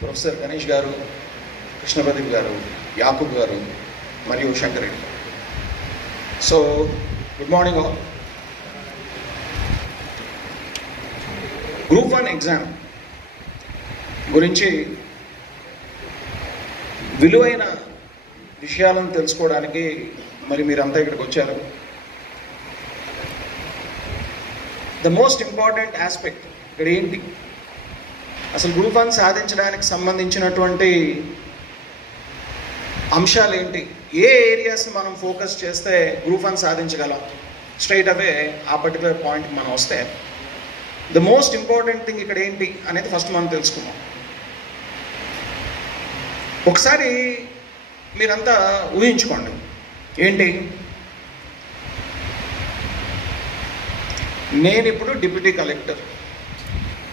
Professor Ganesh గారు, కృష్ణప్రదీప్ గారు, యాకూబ్ గారు మరియు Shankar Reddy. So good morning all. Group 1 exam గురించి విలువైన విషయాలను తెలుసుకోవడానికి మరి మీరంతా ఇక్కడికి వచ్చారు. ద మోస్ట్ ఇంపార్టెంట్ ఆస్పెక్ట్ ఇక్కడ ఏంటి, అసలు గ్రూప్ 1 సాధించడానికి సంబంధించినటువంటి అంశాలు ఏంటి, ఏ ఏరియాస్ మనం ఫోకస్ చేస్తే గ్రూప్ 1 సాధించగలం, స్ట్రైట్ అవే ఆ పర్టికులర్ పాయింట్కి మనం వస్తే ద మోస్ట్ ఇంపార్టెంట్ థింగ్ ఇక్కడ ఏంటి అనేది ఫస్ట్ మనం తెలుసుకుందాం. ఒకసారి మీరంతా ఊహించుకోండి, ఏంటి, నేను ఇప్పుడు డిప్యూటీ కలెక్టర్.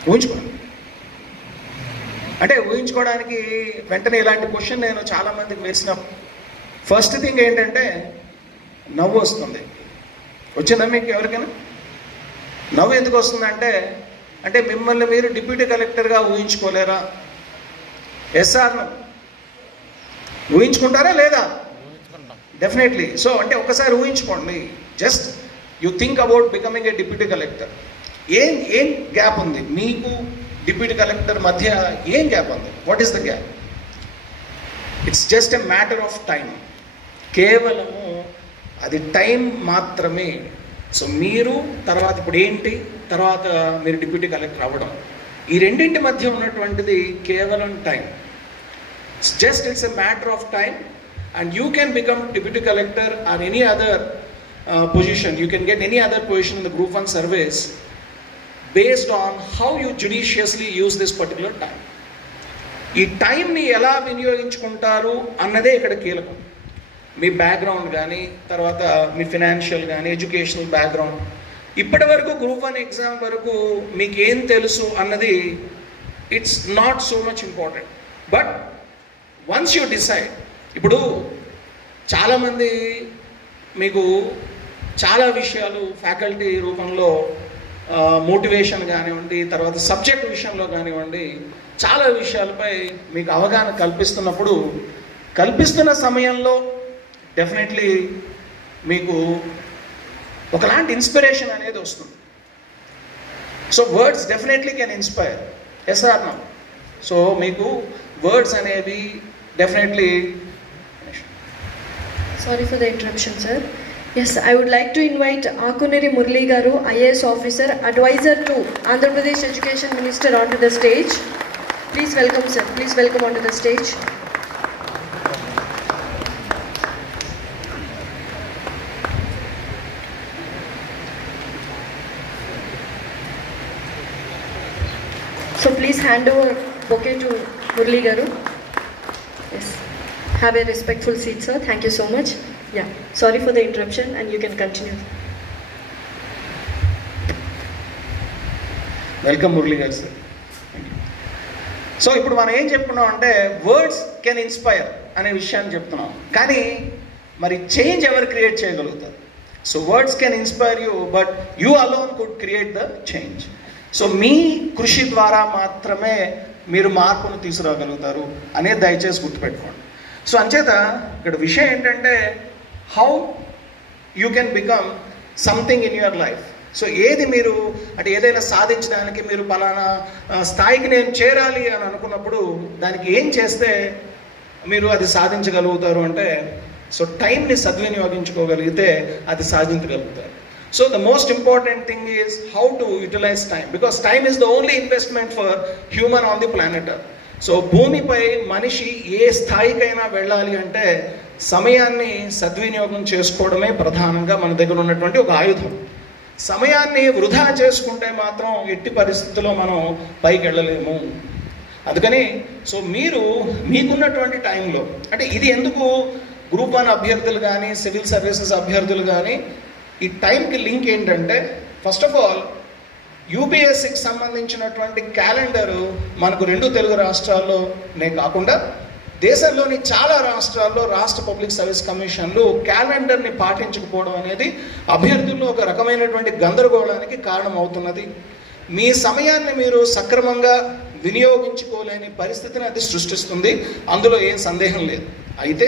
ఊహించుకోండి. అంటే ఊహించుకోవడానికి వెంటనే ఇలాంటి క్వశ్చన్ నేను చాలామందికి వేసిన ఫస్ట్ థింగ్ ఏంటంటే నవ్వు వస్తుంది. వచ్చిందా మీకు ఎవరికైనా? నవ్వు ఎందుకు వస్తుందంటే అంటే మిమ్మల్ని మీరు డిప్యూటీ కలెక్టర్గా ఊహించుకోలేరా? ఎస్ఆర్ ఊహించుకుంటారా లేదా? డెఫినెట్లీ. సో అంటే ఒకసారి ఊహించుకోండి, just you think about becoming a deputy collector. ఏం గ్యాప్ ఉంది మీకు డిప్యూటీ కలెక్టర్ మధ్య? ఏం గ్యాప్ ఉంది? What is the gap? It's just a matter of time. కేవలము అది టైం మాత్రమే. సో మీరు తర్వాత ఇప్పుడు ఏంటి, తర్వాత మీరు డిప్యూటీ కలెక్టర్ అవ్వడం, ఈ రెండింటి మధ్య ఉన్నటువంటిది కేవలం time. It's a matter of time and you can become deputy collector or any other position. You can get any other position in the group 1 service based on how you judiciously use this particular time. ఈ టైంని ఎలా వినియోగించుకుంటారు అన్నదే ఇక్కడ కీలకం. మీ background కానీ, తర్వాత మీ financial కానీ, educational background, ఇప్పటి వరకు గ్రూప్ 1 ఎగ్జామ్ వరకు మీకు ఏం తెలుసు అన్నది it's not so much important. But once you decide, ఇప్పుడు చాలామంది మీకు చాలా విషయాలు ఫ్యాకల్టీ రూపంలో మోటివేషన్ కానివ్వండి, తర్వాత సబ్జెక్ట్ విషయంలో కానివ్వండి, చాలా విషయాలపై మీకు అవగాహన కల్పిస్తున్న సమయంలో డెఫినెట్లీ మీకు ఒకలాంటి ఇన్స్పిరేషన్ అనేది వస్తుంది. So words definitely can inspire. Yes or no? So మీకు వర్డ్స్ అనేవి definitely. Sorry for the interruption, sir. Yes, I would like to invite Akuneri Murli Garu, IAS officer, advisor to Andhra Pradesh Education Minister onto the stage. Please welcome, sir. Please welcome onto the stage. So please hand over bouquet to Murli Garu. Yes. Have a respectful seat, sir. Thank you so much. Yeah, sorry for the interruption and you can continue. Welcome Murali గారు sir. So ఇప్పుడు మనం ఏం చెప్పుకున్నాం అంటే words can inspire అనే విషయాన్ని చెప్తున్నాం, కానీ మరి చేంజ్ ఎవరు క్రియేట్ చేయగలుగుతారు? So words can inspire you, but you alone could create the change. So మీ కృషి ద్వారా మాత్రమే మీరు మార్పును తీసుకురాగలుగుతారు అనేది దయచేసి గుర్తుపెట్టుకోండి. సో అంచేత ఇక్కడ విషయం ఏంటంటే how you can become something in your life. So ఏది మీరు అంటే ఏదైనా సాధించడానికి మీరు పలానా స్థాయికి నేను చేరాలి అని అనుకున్నప్పుడు దానికి ఏం చేస్తే మీరు అది సాధించగలుగుతారు అంటే, సో టైంని సద్వినియోగించుకోగలిగితే అది సాధించగలుగుతారు. So the most important thing is how to utilize time, because time is the only investment for human on the planet. So భూమిపై మనిషి ఏ స్థాయికైనా వెళ్ళాలి అంటే సమయాన్ని సద్వినియోగం చేసుకోవడమే ప్రధానంగా మన దగ్గర ఉన్నటువంటి ఒక ఆయుధం. సమయాన్ని వృధా చేసుకుంటే మాత్రం ఎట్టి పరిస్థితుల్లో మనం పైకి వెళ్ళలేము. అందుకని సో మీరు మీకున్నటువంటి టైంలో అంటే ఇది ఎందుకు గ్రూప్ 1 అభ్యర్థులు కానీ, సివిల్ సర్వీసెస్ అభ్యర్థులు కానీ ఈ టైంకి లింక్ ఏంటంటే, ఫస్ట్ ఆఫ్ ఆల్ యూపీఎస్సీకి సంబంధించినటువంటి క్యాలెండరు మనకు 2 తెలుగు రాష్ట్రాల్లోనే కాకుండా దేశంలోని చాలా రాష్ట్రాల్లో రాష్ట్ర పబ్లిక్ సర్వీస్ కమిషన్లు క్యాలెండర్ని పాటించకపోవడం అనేది అభ్యర్థుల్లో ఒక రకమైనటువంటి గందరగోళానికి కారణమవుతున్నది. మీ సమయాన్ని మీరు సక్రమంగా వినియోగించుకోలేని పరిస్థితిని అది సృష్టిస్తుంది, అందులో ఏం సందేహం లేదు. అయితే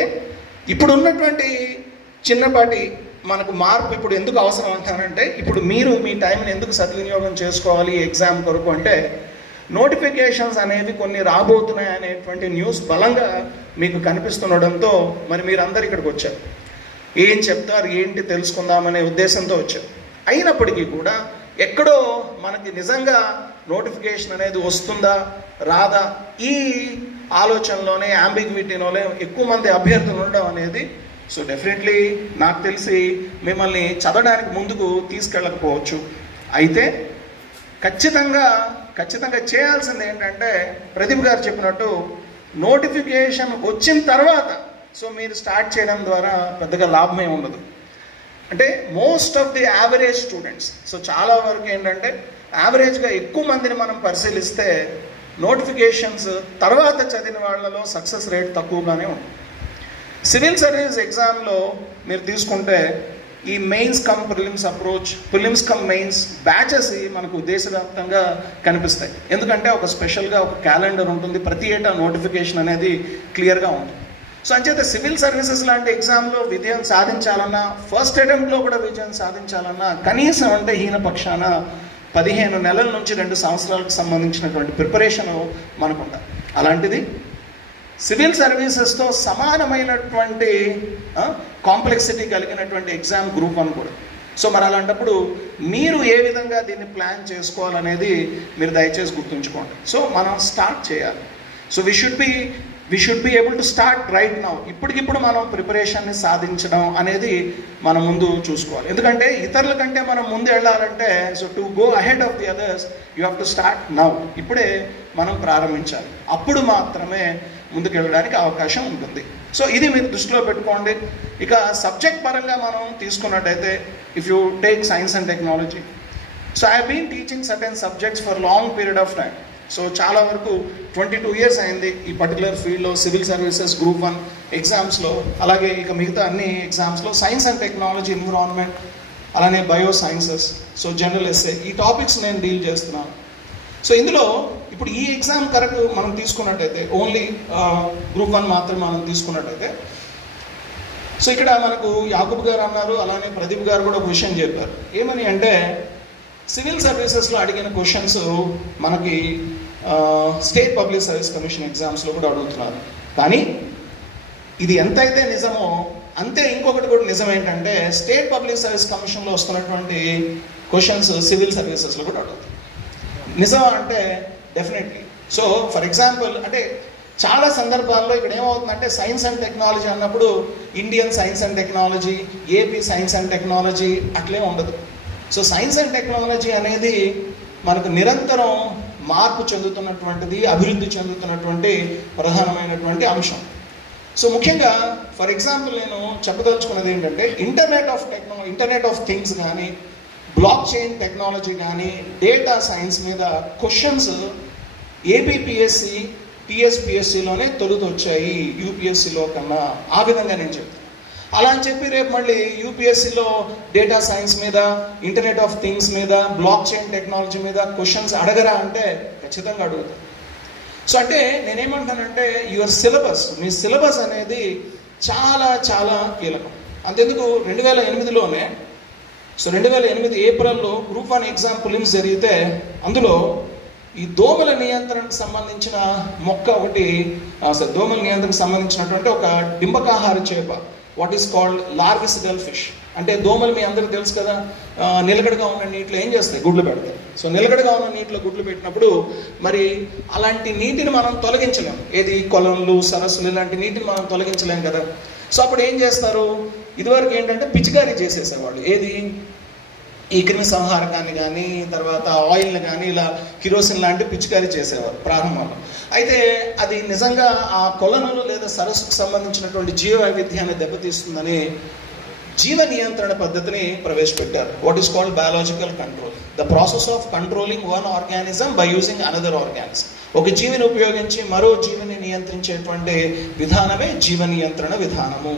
ఇప్పుడు ఉన్నటువంటి చిన్నపాటి మనకు మార్పు ఇప్పుడు ఎందుకు అవసరం అంటానంటే, ఇప్పుడు మీరు మీ టైంని ఎందుకు సద్వినియోగం చేసుకోవాలి ఎగ్జామ్ కొరకు అంటే, నోటిఫికేషన్స్ అనేవి కొన్ని రాబోతున్నాయి అనేటువంటి న్యూస్ బలంగా మీకు కనిపిస్తుండడంతో మరి మీరందరూ ఇక్కడికి వచ్చారు. ఏం చెప్తారు ఏంటి తెలుసుకుందామనే ఉద్దేశంతో వచ్చారు. అయినప్పటికీ కూడా ఎక్కడో మనకి నిజంగా నోటిఫికేషన్ అనేది వస్తుందా రాదా ఈ ఆలోచనలోనే యాంబిగ్విటీలోనే ఎక్కువ మంది అభ్యర్థులు ఉండడం అనేది సో డెఫినెట్లీ నాకు తెలిసి మిమ్మల్ని చదవడానికి ముందుకు తీసుకెళ్ళకపోవచ్చు. అయితే ఖచ్చితంగా చేయాల్సింది ఏంటంటే, ప్రదీప్ గారు చెప్పినట్టు నోటిఫికేషన్ వచ్చిన తర్వాత సో మీరు స్టార్ట్ చేయడం ద్వారా పెద్దగా లాభమే ఉండదు. అంటే most of the average students, so చాలా వరకు ఏంటంటే యావరేజ్గా ఎక్కువ మందిని మనం పరిశీలిస్తే నోటిఫికేషన్స్ తర్వాత చదివిన వాళ్ళలో సక్సెస్ రేట్ తక్కువగానే ఉంటుంది. సివిల్ సర్వీస్ ఎగ్జామ్లో మీరు తీసుకుంటే ఈ mains come prelims approach, prelims come mains batches మనకు దేశవ్యాప్తంగా కనిపిస్తాయి. ఎందుకంటే ఒక స్పెషల్గా ఒక క్యాలెండర్ ఉంటుంది, ప్రతి ఏటా నోటిఫికేషన్ అనేది క్లియర్గా ఉంటుంది. సో అంచేత సివిల్ సర్వీసెస్ లాంటి ఎగ్జామ్లో విజయం సాధించాలన్నా, ఫస్ట్ అటెంప్ట్లో కూడా విజయం సాధించాలన్నా కనీసం అంటే హీనపక్షాన 15 నెలల నుంచి 2 సంవత్సరాలకు సంబంధించినటువంటి ప్రిపరేషన్ మనకు ఉండాలి. అలాంటిది సివిల్ సర్వీసెస్తో సమానమైనటువంటి కాంప్లెక్సిటీ కలిగినటువంటి ఎగ్జామ్ గ్రూప్ 1 కూడా. సో మరి అలాంటప్పుడు మీరు ఏ విధంగా దీన్ని ప్లాన్ చేసుకోవాలనేది మీరు దయచేసి గుర్తుంచుకోండి. సో మనం స్టార్ట్ చేయాలి. So we should be able to start right now. ఇప్పటికిప్పుడు మనం ప్రిపరేషన్ని సాధించడం అనేది మనం ముందు చూసుకోవాలి. ఎందుకంటే ఇతరుల కంటే మనం ముందు వెళ్ళాలంటే so to go ahead of the others you have to start now. ఇప్పుడే మనం ప్రారంభించాలి, అప్పుడు మాత్రమే ముందుకు వెళ్ళడానికి అవకాశం ఉంటుంది. సో ఇది మీరు దృష్టిలో పెట్టుకోండి. ఇక సబ్జెక్ట్ పరంగా మనం తీసుకున్నట్టయితే if you take science and technology, so I have been teaching certain subjects for long period of time. So చాలా వరకు 22 years అయింది ఈ పర్టికులర్ ఫీల్డ్లో, సివిల్ సర్వీసెస్ గ్రూప్ 1 ఎగ్జామ్స్లో, అలాగే ఇక మిగతా అన్ని ఎగ్జామ్స్లో సైన్స్ అండ్ టెక్నాలజీ, ఎన్విరాన్మెంట్, అలానే bio sciences, so general SA, ఈ టాపిక్స్ నేను డీల్ చేస్తున్నాను. సో ఇందులో ఇప్పుడు ఈ ఎగ్జామ్ కరెక్ట్ మనం తీసుకున్నట్టయితే, ఓన్లీ గ్రూప్ 1 మాత్రమే మనం తీసుకున్నట్టయితే, సో ఇక్కడ మనకు యాకూబ్ గారు అన్నారు, అలానే ప్రదీప్ గారు కూడా ఒక విషయం చెప్పారు. ఏమని అంటే, సివిల్ సర్వీసెస్లో అడిగిన క్వశ్చన్స్ మనకి స్టేట్ పబ్లిక్ సర్వీస్ కమిషన్ ఎగ్జామ్స్లో కూడా అడుగుతున్నారు. కానీ ఇది ఎంతైతే నిజమో అంతే ఇంకొకటి కూడా నిజం ఏంటంటే, స్టేట్ పబ్లిక్ సర్వీస్ కమిషన్లో వస్తున్నటువంటి క్వశ్చన్స్ సివిల్ సర్వీసెస్లో కూడా అడుగుతారు. నిజమా అంటే డెఫినెట్లీ. సో ఫర్ ఎగ్జాంపుల్ అంటే చాలా సందర్భాల్లో ఇక్కడ ఏమవుతుందంటే, సైన్స్ అండ్ టెక్నాలజీ అన్నప్పుడు Indian science and technology, AP science and technology అట్లే ఉండదు. సో సైన్స్ అండ్ టెక్నాలజీ అనేది మనకు నిరంతరం మార్పు చెందుతున్నటువంటిది, అభివృద్ధి చెందుతున్నటువంటి ప్రధానమైనటువంటి అంశం. సో ముఖ్యంగా ఫర్ ఎగ్జాంపుల్ నేను చెప్పదలుచుకున్నది ఏంటంటే, ఇంటర్నెట్ ఆఫ్ థింగ్స్ కానీ, బ్లాక్ చైన్ టెక్నాలజీ కానీ, డేటా సైన్స్ మీద క్వశ్చన్స్ ఏపీపీఎస్సి, టీఎస్పీఎస్సిలోనే తొలుతొచ్చాయి యూపీఎస్సిలో కన్నా. ఆ విధంగా నేను చెప్తాను. అలా అని చెప్పి రేపు మళ్ళీ యూపీఎస్సిలో డేటా సైన్స్ మీద, ఇంటర్నెట్ ఆఫ్ థింగ్స్ మీద, బ్లాక్ చైన్ టెక్నాలజీ మీద క్వశ్చన్స్ అడగరా అంటే ఖచ్చితంగా అడుగుతారు. సో అంటే నేనేమంటానంటే, యువర్ సిలబస్, మీ సిలబస్ అనేది చాలా చాలా కీలకం. అంతెందుకు 2008లోనే, సో 2008 ఏప్రిల్లో గ్రూప్ 1 ఎగ్జామ్ ప్రిలిమ్స్ జరిగితే అందులో ఈ దోమల నియంత్రణకు సంబంధించిన మొక్క ఒకటి, దోమల నియంత్రణకు సంబంధించినటువంటి ఒక డింబకాహార చేప, వాట్ ఈస్ కాల్డ్ లార్విసిడల్ ఫిష్. అంటే దోమలు మీ అందరికీ తెలుసు కదా, నిలకడగా ఉన్న నీటిలో ఏం చేస్తాయి, గుడ్లు పెడతాయి. సో నిలకడగా ఉన్న నీటిలో గుడ్లు పెట్టినప్పుడు మరి అలాంటి నీటిని మనం తొలగించలేము. ఏది కొలంలు, సరస్సులు ఇలాంటి నీటిని మనం తొలగించలేము కదా. సో అప్పుడు ఏం చేస్తారు, ఇదివరకు ఏంటంటే పిచికారీ చేసేసేవాళ్ళు. ఏది, ఈ క్రిమి సంహారకాన్ని కానీ, తర్వాత ఆయిల్ని కానీ, ఇలా కిరోసిన్ లాంటి పిచికారీ చేసేవారు ప్రారంభంలో. అయితే అది నిజంగా ఆ కొలనులు లేదా సరస్సుకు సంబంధించినటువంటి జీవ వైవిధ్యాన్ని దెబ్బతీస్తుందని జీవ నియంత్రణ పద్ధతిని ప్రవేశపెట్టారు. What is called biological control, the process of controlling one organism by using another organism. ఒక జీవిని ఉపయోగించి మరో జీవిని నియంత్రించేటువంటి విధానమే జీవ నియంత్రణ విధానము.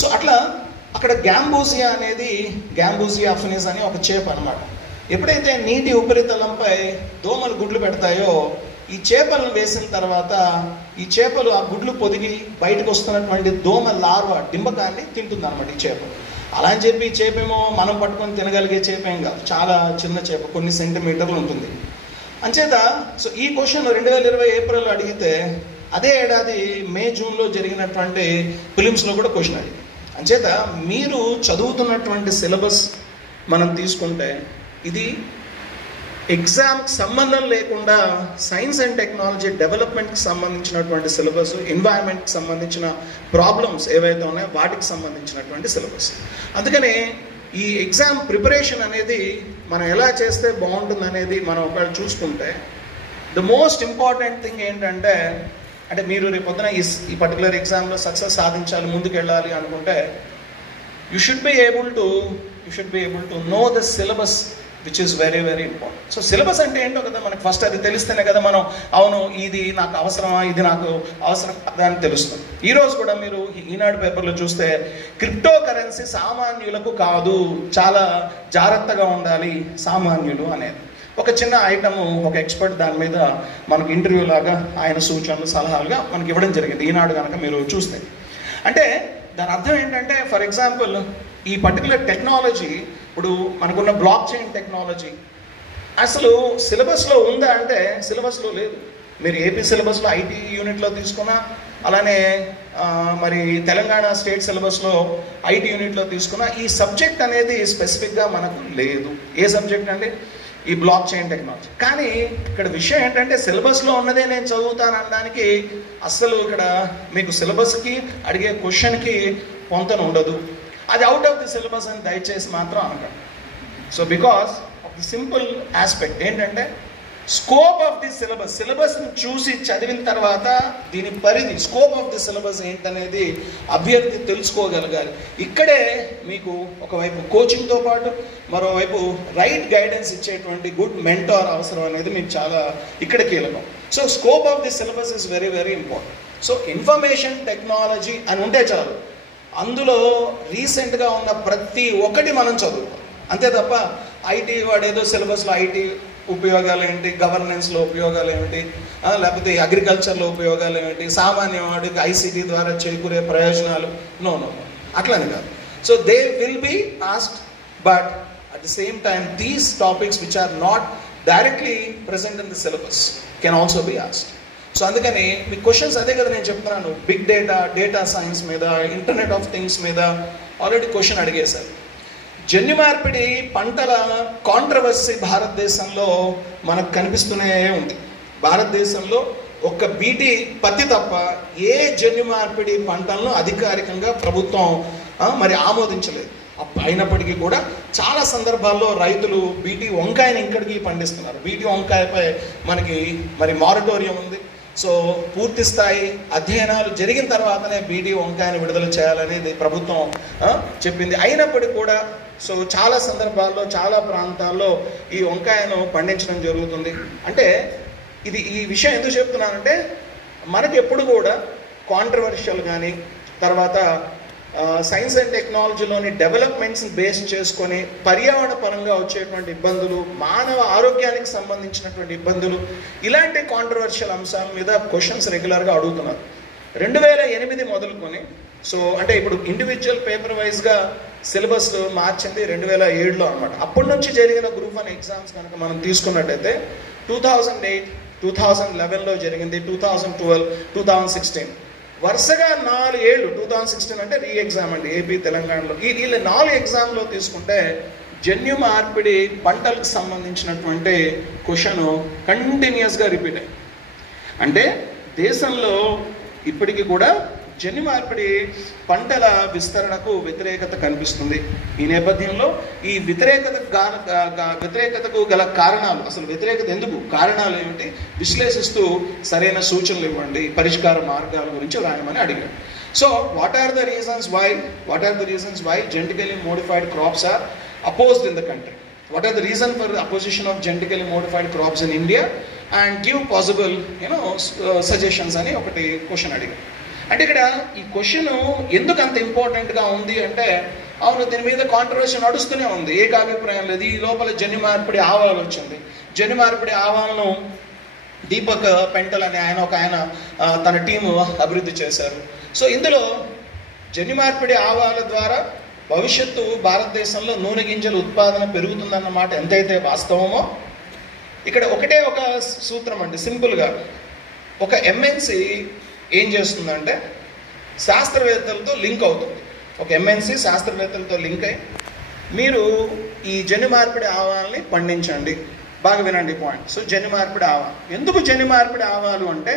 సో అట్లా అక్కడ గ్యాంబూజియా అనేది, గ్యాంబూజియా అఫినిస్ అని ఒక చేప అనమాట. ఎప్పుడైతే నీటి ఉపరితలంపై దోమలు గుడ్లు పెడతాయో ఈ చేపలను వేసిన తర్వాత ఈ చేపలు ఆ గుడ్లు పొదిగి బయటకు వస్తున్నటువంటి దోమ లార్వా డింబకాన్ని తింటుంది అనమాట ఈ చేప. అలా అని చెప్పి ఈ చేపేమో మనం పట్టుకొని తినగలిగే చేపేం కాదు, చాలా చిన్న చేప, కొన్ని సెంటీమీటర్లు ఉంటుంది. అంచేత సో ఈ క్వశ్చన్ 2020 ఏప్రిల్లో అడిగితే అదే ఏడాది మే జూన్లో జరిగినటువంటి ఫిలిమ్స్లో కూడా క్వశ్చన్ అడిగింది. అంచేత మీరు చదువుతున్నటువంటి సిలబస్ మనం తీసుకుంటే ఇది ఎగ్జామ్కి సంబంధం లేకుండా సైన్స్ అండ్ టెక్నాలజీ డెవలప్మెంట్కి సంబంధించినటువంటి సిలబస్, ఎన్వైరన్మెంట్కి సంబంధించిన ప్రాబ్లమ్స్ ఏవైతే ఉన్నాయో వాటికి సంబంధించినటువంటి సిలబస్. అందుకని ఈ ఎగ్జామ్ ప్రిపరేషన్ అనేది మనం ఎలా చేస్తే బాగుంటుంది అనేది మనం ఒకవేళ చూసుకుంటే ద మోస్ట్ ఇంపార్టెంట్ థింగ్ ఏంటంటే, అంటే మీరు రేపు పొద్దున ఈ పర్టికులర్ ఎగ్జామ్లో సక్సెస్ సాధించాలి, ముందుకు వెళ్ళాలి అనుకుంటే you should be able to know the syllabus which is very very important. So syllabus అంటే ఏంటో కదా మనకు ఫస్ట్ అది తెలిస్తేనే కదా మనం అవును ఇది నాకు అవసరమా, ఇది నాకు అవసరం కదా అని తెలుస్తుంది. ఈరోజు కూడా మీరు ఈనాడు పేపర్లో చూస్తే క్రిప్టో కరెన్సీ సామాన్యులకు కాదు, చాలా జాగ్రత్తగా ఉండాలి సామాన్యులు అనేది ఒక చిన్న ఐటము, ఒక ఎక్స్పర్ట్ దాని మీద మనకు ఇంటర్వ్యూ లాగా ఆయన సూచనలు సలహాలుగా మనకి ఇవ్వడం జరిగింది ఈనాడు కనుక మీరు చూస్తే. అంటే దాని అర్థం ఏంటంటే ఫర్ ఎగ్జాంపుల్ ఈ పర్టికులర్ టెక్నాలజీ, ఇప్పుడు మనకున్న బ్లాక్ చైన్ టెక్నాలజీ అసలు సిలబస్లో ఉందా అంటే సిలబస్లో లేదు. మీరు ఏపీ సిలబస్లో ఐటీ యూనిట్లో తీసుకున్నా, అలానే మరి తెలంగాణ స్టేట్ సిలబస్లో ఐటీ యూనిట్లో తీసుకున్నా ఈ సబ్జెక్ట్ అనేది స్పెసిఫిక్గా మనకు లేదు. ఏ సబ్జెక్ట్ అండి? ఈ బ్లాక్ చైన్ టెక్నాలజీ. కానీ ఇక్కడ విషయం ఏంటంటే సిలబస్లో ఉన్నదే నేను చదువుతాను అనడానికి అసలు ఇక్కడ మీకు సిలబస్కి అడిగే క్వశ్చన్కి పొంతన ఉండదు. అది అవుట్ ఆఫ్ ది సిలబస్ అని దయచేసి మాత్రం అనకండి. So because of the simple aspect ఏంటంటే స్కోప్ ఆఫ్ ది సిలబస్ని చూసి చదివిన తర్వాత దీని పరిధి, స్కోప్ ఆఫ్ ది సిలబస్ ఏంటనేది అభ్యర్థి తెలుసుకోగలగాలి. ఇక్కడే మీకు ఒకవైపు కోచింగ్తో పాటు మరోవైపు రైట్ గైడెన్స్ ఇచ్చేటువంటి గుడ్ మెంటార్ అవసరం అనేది మీకు చాలా ఇక్కడ కీలకం. So scope of the syllabus is very very important. So information technology అని ఉంటే చాలు, అందులో రీసెంట్గా ఉన్న ప్రతి ఒక్కటి మనం చదువుతాం అంతే తప్ప ఐటీ వాడేదో సిలబస్లో ఐటీ ఉపయోగాలు ఏంటి, గవర్నెన్స్లో ఉపయోగాలు ఏమిటి, లేకపోతే అగ్రికల్చర్లో ఉపయోగాలు ఏమిటి, సామాన్య వాడికి ఐసీటీ ద్వారా చేకూరే ప్రయోజనాలు, నో అట్లని కాదు. So they will be asked, but at the same time these topics which are not directly present in the syllabus can also be asked. So అందుకని మీ క్వశ్చన్స్ అదే కదా నేను చెప్తున్నాను, బిగ్ డేటా సైన్స్ మీద, ఇంటర్నెట్ ఆఫ్ థింగ్స్ మీద already question అడిగేశారు. జన్యు మార్పిడి పంటల కాంట్రవర్సీ భారతదేశంలో మనకు కనిపిస్తూనే ఉంది. భారతదేశంలో ఒక్క బీటీ పత్తి తప్ప ఏ జన్యు మార్పిడి పంటలను అధికారికంగా ప్రభుత్వం మరి ఆమోదించలేదు. అయినప్పటికీ కూడా చాలా సందర్భాల్లో రైతులు బీటీ వంకాయని ఇక్కడికి పండిస్తున్నారు. బీటీ వంకాయపై మనకి మరి మారటోరియం ఉంది. సో పూర్తి స్థాయి అధ్యయనాలు జరిగిన తర్వాతనే బీటీ వంకాయని విడుదల చేయాలనేది ప్రభుత్వం చెప్పింది. అయినప్పటికీ కూడా సో చాలా సందర్భాల్లో చాలా ప్రాంతాల్లో ఈ వంకాయను పండించడం జరుగుతుంది. అంటే ఈ విషయం ఎందుకు చెప్తున్నానంటే మనకి ఎప్పుడు కూడా కాంట్రవర్షియల్ కానీ తర్వాత సైన్స్ అండ్ టెక్నాలజీలోని డెవలప్మెంట్స్ని బేస్ చేసుకొని పర్యావరణ పరంగా వచ్చేటువంటి ఇబ్బందులు, మానవ ఆరోగ్యానికి సంబంధించినటువంటి ఇబ్బందులు, ఇలాంటి కాంట్రవర్షియల్ అంశాల మీద క్వశ్చన్స్ రెగ్యులర్గా అడుగుతున్నారు. 2008 మొదలుకొని సో అంటే ఇప్పుడు ఇండివిజువల్ పేపర్ వైజ్గా సిలబస్ మార్చింది 2007లో అనమాట. అప్పటి నుంచి జరిగిన గ్రూప్ 1 ఎగ్జామ్స్ కనుక మనం తీసుకున్నట్టయితే 2008, 2011లో జరిగింది, 2012, 2016 వరుసగా 4 ఏళ్ళు. 2016 అంటే రీ ఎగ్జామ్ అండి ఏపీ తెలంగాణలో. వీళ్ళ 4 ఎగ్జామ్లో తీసుకుంటే జన్యు మార్పిడి పంటలకు సంబంధించినటువంటి క్వశ్చన్ కంటిన్యూస్గా రిపీట్ అయ్యింది. అంటే దేశంలో ఇప్పటికీ కూడా జన్యు మార్పిడి పంటల విస్తరణకు వ్యతిరేకత కనిపిస్తుంది. ఈ నేపథ్యంలో ఈ వ్యతిరేకతకు గల కారణాలు, అసలు వ్యతిరేకత ఎందుకు, కారణాలు ఏమిటి విశ్లేషిస్తూ సరైన సూచనలు ఇవ్వండి, పరిష్కార మార్గాల గురించి రాయమని అడిగారు. So what are the reasons why genetically modified crops are opposed in the country? What are the reason for the opposition of genetically modified crops in India? And give possible suggestions అని ఒకటి question అడిగారు. అంటే ఇక్కడ ఈ question ఎందుకు అంత ఇంపార్టెంట్గా ఉంది అంటే, అవును దీని మీద కాంట్రవర్సీ నడుస్తూనే ఉంది, ఏకాభిప్రాయం లేదు. ఈ లోపల జన్యు మార్పిడి ఆవాలు వచ్చింది. జన్యు మార్పిడి ఆవాలను దీపక్ పెంటల్ అనే ఆయన తన టీము అభివృద్ధి చేశారు. సో ఇందులో జన్యు మార్పిడి ఆవాల ద్వారా భవిష్యత్తు భారతదేశంలో నూనె గింజల ఉత్పాదన పెరుగుతుందన్నమాట ఎంతైతే వాస్తవమో, ఇక్కడ ఒకటే ఒక సూత్రం అండి, సింపుల్గా ఒక ఎంఎన్సి ఏం చేస్తుందంటే శాస్త్రవేత్తలతో లింక్ అవుతుంది. ఒక ఎంఎన్సి శాస్త్రవేత్తలతో లింక్ అయ్యి మీరు ఈ జన్యు మార్పిడి ఆవాలని పండించండి. బాగా వినండి పాయింట్. సో జన్యు మార్పిడి ఆవాలు, ఎందుకు జన్యు మార్పిడి ఆవాలు అంటే,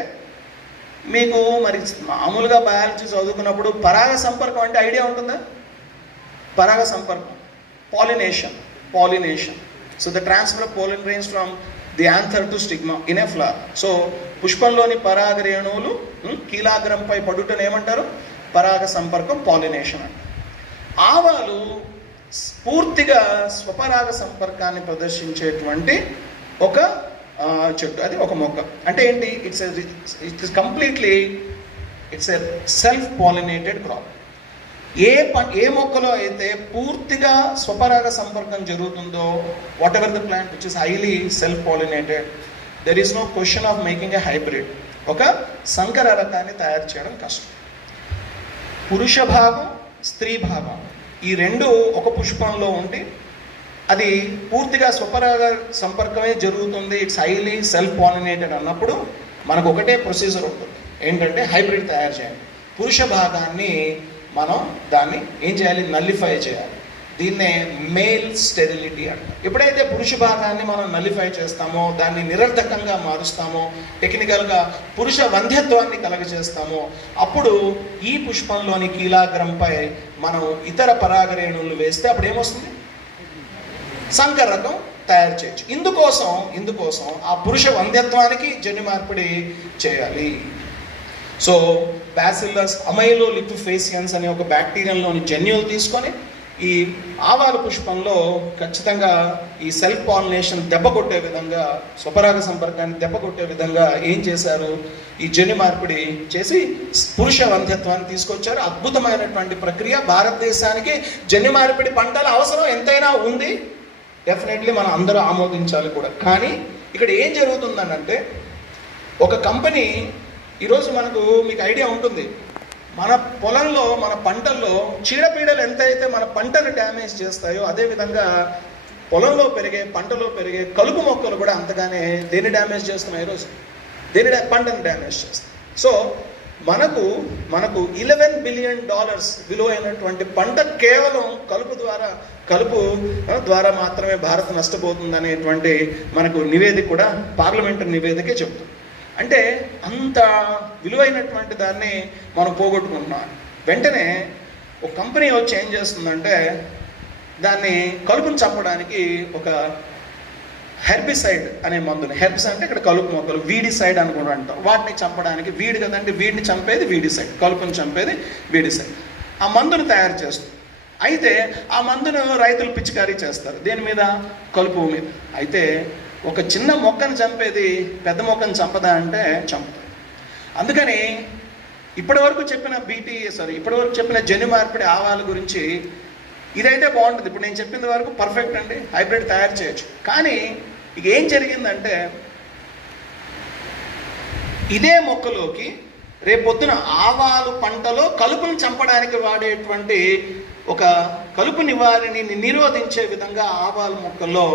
మీకు మరి మామూలుగా బయాలజీ చదువుకున్నప్పుడు పరాగ సంపర్కం అంటే ఐడియా ఉంటుందా? పరాగ సంపర్కం, pollination. So the transfer of pollen grains from the anther to stigma in a flower. So పుష్పంలోని పరాగ రేణువులు కీలాగ్రంపై పడుటను ఏమంటారు? పరాగ సంపర్కం, పాలినేషన్ అంటారు. ఆవాలు పూర్తిగా స్వపరాగ సంపర్కాన్ని ప్రదర్శించేటువంటి ఒక చెట్టు, అది ఒక మొక్క. అంటే ఏంటి? It's completely a self pollinated crop. ఏ మొక్కలో అయితే పూర్తిగా స్వపరాగ సంపర్కం జరుగుతుందో, whatever the plant which is highly self pollinated, there is no question of making a hybrid. ఒక సంకర రకాన్ని తయారు చేయడం కష్టం. పురుష భాగం, స్త్రీ భాగం, ఈ రెండు ఒక పుష్పంలో ఉండి అది పూర్తిగా స్వపరాగ సంపర్కమే జరుగుతుంది, ఇట్స్ హైలీ సెల్ఫ్ పాలినేటెడ్ అన్నప్పుడు మనకు ఒకటే ప్రొసీజర్ ఉంటుంది, ఏంటంటే హైబ్రిడ్ తయారు చేయాలి. పురుష భాగాన్ని మనం దాన్ని ఏం చేయాలి? నల్లిఫై చేయాలి. దీన్నే మేల్ స్టెరిలిటీ అంటారు. ఎప్పుడైతే పురుష భాగాన్ని మనం నల్లిఫై చేస్తామో, దాన్ని నిరర్ధకంగా మారుస్తామో, టెక్నికల్గా పురుష వంధ్యత్వాన్ని కలగజేస్తామో, అప్పుడు ఈ పుష్పంలోని కీలాగ్రంపై మనం ఇతర పరాగరేణువులు వేస్తే అప్పుడు ఏమొస్తుంది? సంకర రకం తయారు చేయొచ్చు. ఇందుకోసం ఆ పురుష వంధ్యత్వానికి జన్యు మార్పిడి చేయాలి. సో బ్యాసిల్లస్ అమైలోలిపిఫేసియన్స్ అనే ఒక బ్యాక్టీరియంలోని జన్యువులు తీసుకొని ఈ ఆవాల పుష్పంలో ఖచ్చితంగా ఈ సెల్ఫ్ పాలినేషన్ దెబ్బ కొట్టే విధంగా, స్వపరాగ సంపర్కాన్ని దెబ్బ కొట్టే విధంగా ఏం చేశారు? ఈ జన్యు మార్పిడి చేసి పురుష వంధ్యత్వాన్ని తీసుకొచ్చారు. అద్భుతమైనటువంటి ప్రక్రియ. భారతదేశానికి జన్యు మార్పిడి పంటల అవసరం ఎంతైనా ఉంది, డెఫినెట్లీ మనం అందరూ ఆమోదించాలి కూడా. కానీ ఇక్కడ ఏం జరుగుతుందనంటే, ఒక కంపెనీ ఈరోజు మీకు ఐడియా ఉంటుంది, మన పొలంలో, మన పంటల్లో చీడపీడలు ఎంతైతే మన పంటను డ్యామేజ్ చేస్తాయో, అదేవిధంగా పొలంలో పంటలో పెరిగే కలుపు మొక్కలు కూడా అంతగానే దేన్ని డ్యామేజ్ చేస్తున్నాయి? ఈరోజు పంటను డ్యామేజ్ చేస్తాయి. సో మనకు $11 బిలియన్ విలువైనటువంటి పంట కేవలం కలుపు ద్వారా మాత్రమే భారత్ నష్టపోతుందనేటువంటి మనకు నివేదిక కూడా, పార్లమెంటరీ నివేదికే చెప్తుంది. అంటే అంత విలువైనటువంటి దాన్ని మనం పోగొట్టుకుంటున్నాం. వెంటనే ఒక కంపెనీ వచ్చి ఏం చేస్తుందంటే, దాన్ని కలుపును చంపడానికి ఒక హెర్బిసైడ్ అనే మందుని, హెర్బ్స్ అంటే ఇక్కడ కలుపు మొక్కలు, వీడిసైడ్ అని కూడా అంటాం, వాటిని చంపడానికి, వీడి కదంటే వీడిని చంపేది వీడిసైడ్, కలుపుని చంపేది వీడిసైడ్, ఆ మందును తయారు చేస్తుంది. అయితే ఆ మందును రైతులు పిచికారీ చేస్తారు. దేని మీద? కలుపు మీద. అయితే ఒక చిన్న మొక్కను చంపేది పెద్ద మొక్కను చంపదా అంటే చంపుతుంది. అందుకని ఇప్పటివరకు చెప్పిన జన్యు మార్పిడి ఆవాల గురించి ఇదైతే బాగుంటుంది. ఇప్పుడు నేను చెప్పింది వరకు పర్ఫెక్ట్ అండి, హైబ్రిడ్ తయారు చేయొచ్చు. కానీ ఇక ఏం జరిగిందంటే, ఇదే మొక్కలోకి రేపొద్దున ఆవాలు పంటలో కలుపును చంపడానికి వాడేటువంటి ఒక కలుపు నివారణని నిరోధించే విధంగా ఆవాల మొక్కల్లో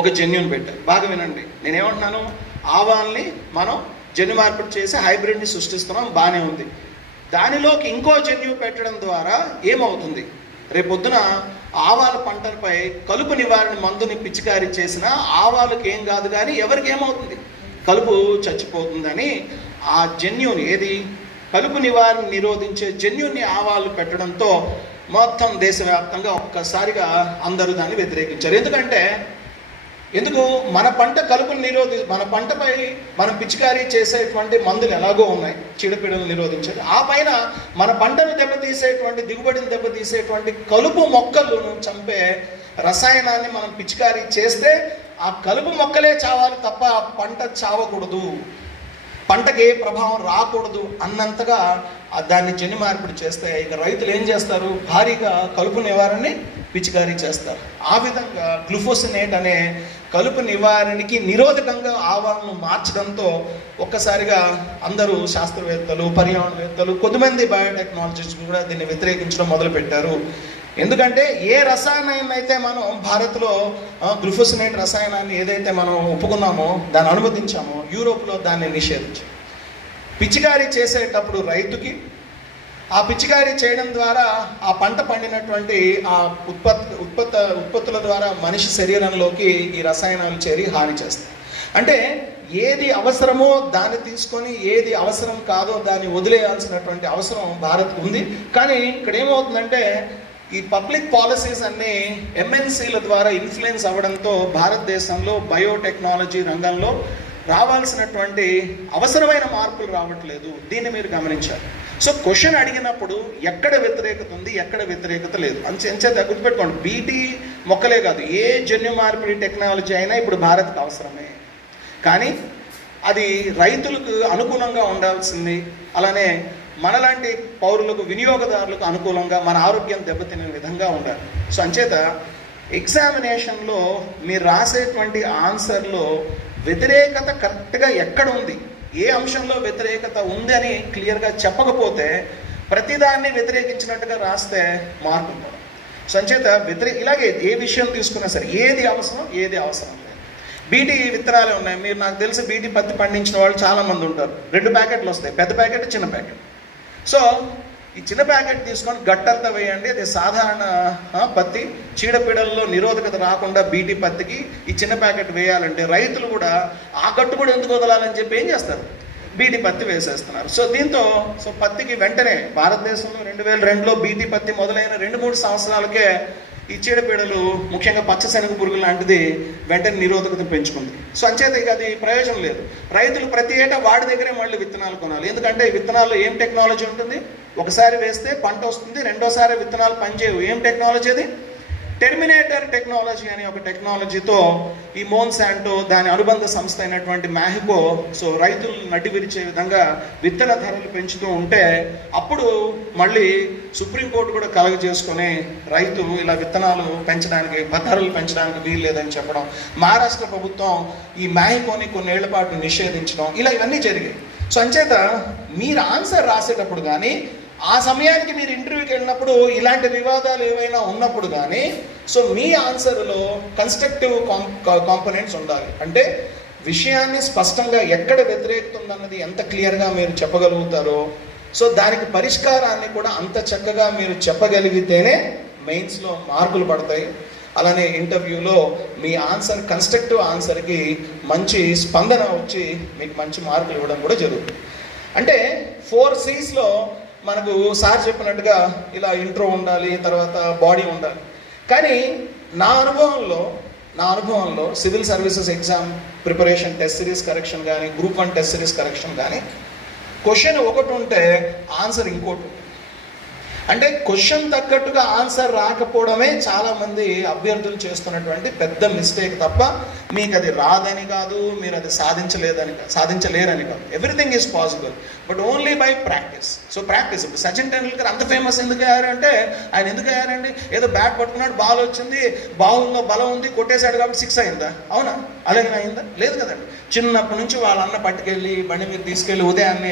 ఒక జన్యుని పెట్టారు. బాగా వినండి, నేనేమంటున్నాను? ఆవాల్ని మనం జన్యు మార్పిడి చేసి హైబ్రిడ్ని సృష్టిస్తున్నాం, బాగానే ఉంది. దానిలోకి ఇంకో జన్యువు పెట్టడం ద్వారా ఏమవుతుంది? రేపొద్దున ఆవాల పంటలపై కలుపు నివారణ మందుని పిచికారీ చేసినా ఆవాలకు ఏం కాదు, కానీ ఎవరికి ఏమవుతుంది? కలుపు చచ్చిపోతుందని ఆ జన్యుని, ఏది కలుపు నివారణ నిరోధించే జన్యుని ఆవాలు పెట్టడంతో మొత్తం దేశవ్యాప్తంగా ఒక్కసారిగా అందరూ దాన్ని వ్యతిరేకించారు. ఎందుకు? మన పంట కలుపును మన పంటపై మనం పిచికారీ చేసేటువంటి మందులు ఎలాగో ఉన్నాయి చీడపీడలు నిరోధించేది, ఆ పైన మన పంటను దెబ్బతీసేటువంటి, దిగుబడిని దెబ్బతీసేటువంటి కలుపు మొక్కలను చంపే రసాయనాన్ని మనం పిచికారీ చేస్తే ఆ కలుపు మొక్కలే చావాలి తప్ప పంట చావకూడదు. పంటకి ఏ ప్రభావం రాకూడదు అన్నంతగా దాన్ని జన్యు మార్పిడి చేస్తే ఇక రైతులు ఏం చేస్తారు, భారీగా కలుపు నివారణని పిచికారీ చేస్తారు. ఆ విధంగా గ్లూఫోసినేట్ అనే కలుపు నివారణకి నిరోధకంగా ఆవాలను మార్చడంతో ఒక్కసారిగా అందరూ శాస్త్రవేత్తలు, పర్యావరణవేత్తలు, కొద్దిమంది బయోటెక్నాలజిస్టులు కూడా దీన్ని వ్యతిరేకించడం మొదలుపెట్టారు. ఎందుకంటే ఏ రసాయనాన్ని అయితే మనం భారత్లో గ్లూఫోసినేట్ రసాయనాన్ని ఏదైతే మనం ఒప్పుకున్నామో, దాన్ని అనుమతించామో, యూరోప్లో దాన్ని నిషేధించాం. పిచికారీ చేసేటప్పుడు రైతుకి ఆ పిచికారీ చేయడం ద్వారా ఆ పంట పండినటువంటి ఆ ఉత్పత్తుల ద్వారా మనిషి శరీరంలోకి ఈ రసాయనాలు చేరి హాని చేస్తాయి. అంటే ఏది అవసరమో దాన్ని తీసుకొని ఏది అవసరం కాదో దాన్ని వదిలేయాల్సినటువంటి అవసరం భారత్కు ఉంది. కానీ ఇక్కడ ఏమవుతుందంటే ఈ పబ్లిక్ పాలసీస్ అన్నీ ఎంఎన్సీల ద్వారా ఇన్ఫ్లుయెన్స్ అవ్వడంతో భారతదేశంలో బయోటెక్నాలజీ రంగంలో రావాల్సినటువంటి అవసరమైన మార్పులు రావట్లేదు. దీన్ని మీరు గమనించాలి. సో క్వశ్చన్ అడిగినప్పుడు ఎక్కడ వ్యతిరేకత ఉంది, ఎక్కడ వ్యతిరేకత లేదు అంచేత గుర్తుపెట్టుకోండి. బీటీ మొక్కలే కాదు, ఏ జన్యు మార్పిడి టెక్నాలజీ అయినా ఇప్పుడు భారత్కి అవసరమే. కానీ అది రైతులకు అనుకూలంగా ఉండాల్సింది, అలానే మనలాంటి పౌరులకు, వినియోగదారులకు అనుకూలంగా, మన ఆరోగ్యం దెబ్బతినే విధంగా ఉండాలి. సో అంచేత ఎగ్జామినేషన్లో మీరు రాసేటువంటి ఆన్సర్లో వ్యతిరేకత కరెక్ట్గా ఎక్కడ ఉంది, ఏ అంశంలో వ్యతిరేకత ఉంది అని క్లియర్గా చెప్పకపోతే ప్రతిదాన్ని వ్యతిరేకించినట్టుగా రాస్తే మార్పు ఉంటుంది. సో అంచేత ఇలాగే ఏ విషయం తీసుకున్నా సరే ఏది అవసరం, ఏది అవసరం లేదు. బీటీ విత్తనాలే ఉన్నాయి. మీరు నాకు తెలిసి బీటీ పత్తి పండించిన వాళ్ళు చాలామంది ఉంటారు. 2 ప్యాకెట్లు వస్తాయి, పెద్ద ప్యాకెట్, చిన్న ప్యాకెట్. సో ఈ చిన్న ప్యాకెట్ తీసుకొని గట్టంతా వేయండి, అది సాధారణ పత్తి. చీడపీడల్లో నిరోధకత రాకుండా బీటీ పత్తికి ఈ చిన్న ప్యాకెట్ వేయాలంటే రైతులు కూడా ఆ గట్టు కూడా ఎందుకు వదలాలని చెప్పి ఏం చేస్తారు, బీటీ పత్తి వేసేస్తున్నారు. సో దీంతో పత్తికి వెంటనే భారతదేశంలో 2002లో బీటీ పత్తి మొదలైన 2-3 సంవత్సరాలకే ఈ చీడపీడలు, ముఖ్యంగా పచ్చశనగ పురుగు లాంటిది వెంటనే నిరోధకత పెంచుకుంది. సో అంచేత ఇక అది ప్రయోజనం లేదు. రైతులు ప్రతి ఏటా వాడి దగ్గరే మళ్ళీ విత్తనాలు కొనాలి. ఎందుకంటే ఈ విత్తనాల్లో ఏం టెక్నాలజీ ఉంటుంది, ఒకసారి వేస్తే పంట వస్తుంది, రెండోసారి విత్తనాలు పనిచేయవు. ఏం టెక్నాలజీ అది? టెర్మినేటర్ టెక్నాలజీ అనే ఒక టెక్నాలజీతో ఈ మోన్సాంటో, దాని అనుబంధ సంస్థ అయినటువంటి మ్యాహికో రైతులు నటి విరిచే విధంగా విత్తన ధరలు పెంచుతూ ఉంటే అప్పుడు మళ్ళీ సుప్రీంకోర్టు కూడా కలగజేసుకొని రైతు ఇలా విత్తనాలు పెంచడానికి, ధరలు పెంచడానికి వీలు లేదని చెప్పడం, మహారాష్ట్ర ప్రభుత్వం ఈ మ్యాహికోని కొన్నేళ్ల పాటు నిషేధించడం, ఇలా ఇవన్నీ జరిగాయి. సో అంచేత మీరు ఆన్సర్ రాసేటప్పుడు కానీ, ఆ సమయానికి మీరు ఇంటర్వ్యూకి వెళ్ళినప్పుడు ఇలాంటి వివాదాలు ఏవైనా ఉన్నప్పుడు కానీ మీ ఆన్సర్లో కన్స్ట్రక్టివ్ కాంపోనెంట్స్ ఉండాలి. అంటే విషయాన్ని స్పష్టంగా ఎక్కడ వ్యతిరేకత ఉందన్నది ఎంత క్లియర్గా మీరు చెప్పగలుగుతారో, దానికి పరిష్కారాన్ని కూడా అంత చక్కగా మీరు చెప్పగలిగితేనే మెయిన్స్లో మార్కులు పడతాయి. అలానే ఇంటర్వ్యూలో మీ ఆన్సర్, కన్స్ట్రక్టివ్ ఆన్సర్కి మంచి స్పందన వచ్చి మీకు మంచి మార్కులు ఇవ్వడం కూడా జరుగుతుంది. అంటే 4 C'sలో మనకు సార్ చెప్పినట్టుగా ఇలా ఇంట్రో ఉండాలి, తర్వాత బాడీ ఉండాలి. కానీ నా అనుభవంలో civil services exam preparation test series correction కానీ, గ్రూప్ 1 టెస్ట్ సిరీస్ కరెక్షన్ కానీ క్వశ్చన్ ఒకటి ఉంటే ఆన్సర్ ఇంకోటి. అంటే క్వశ్చన్ తగ్గట్టుగా ఆన్సర్ రాకపోవడమే చాలామంది అభ్యర్థులు చేస్తున్నటువంటి పెద్ద మిస్టేక్ తప్ప మీకు అది రాదని కాదు, మీరు అది సాధించలేరని కాదు. Everything is possible, but only by practice. So practice. ఇప్పుడు సచిన్ టెండూల్కర్ అంత ఫేమస్ ఎందుకు అయ్యారంటే, ఆయన ఎందుకు అయ్యారండి, ఏదో బ్యాట్ పట్టుకున్నాడు, బాల్ వచ్చింది, బాల్లో బలం ఉంది, కొట్టేశాడు కాబట్టి 6 అయిందా? అవునా? అలాగే అయిందా? లేదు కదండి. చిన్నప్పటి నుంచి వాళ్ళ అన్న పట్టుకెళ్ళి బండి మీద తీసుకెళ్ళి ఉదయాన్నే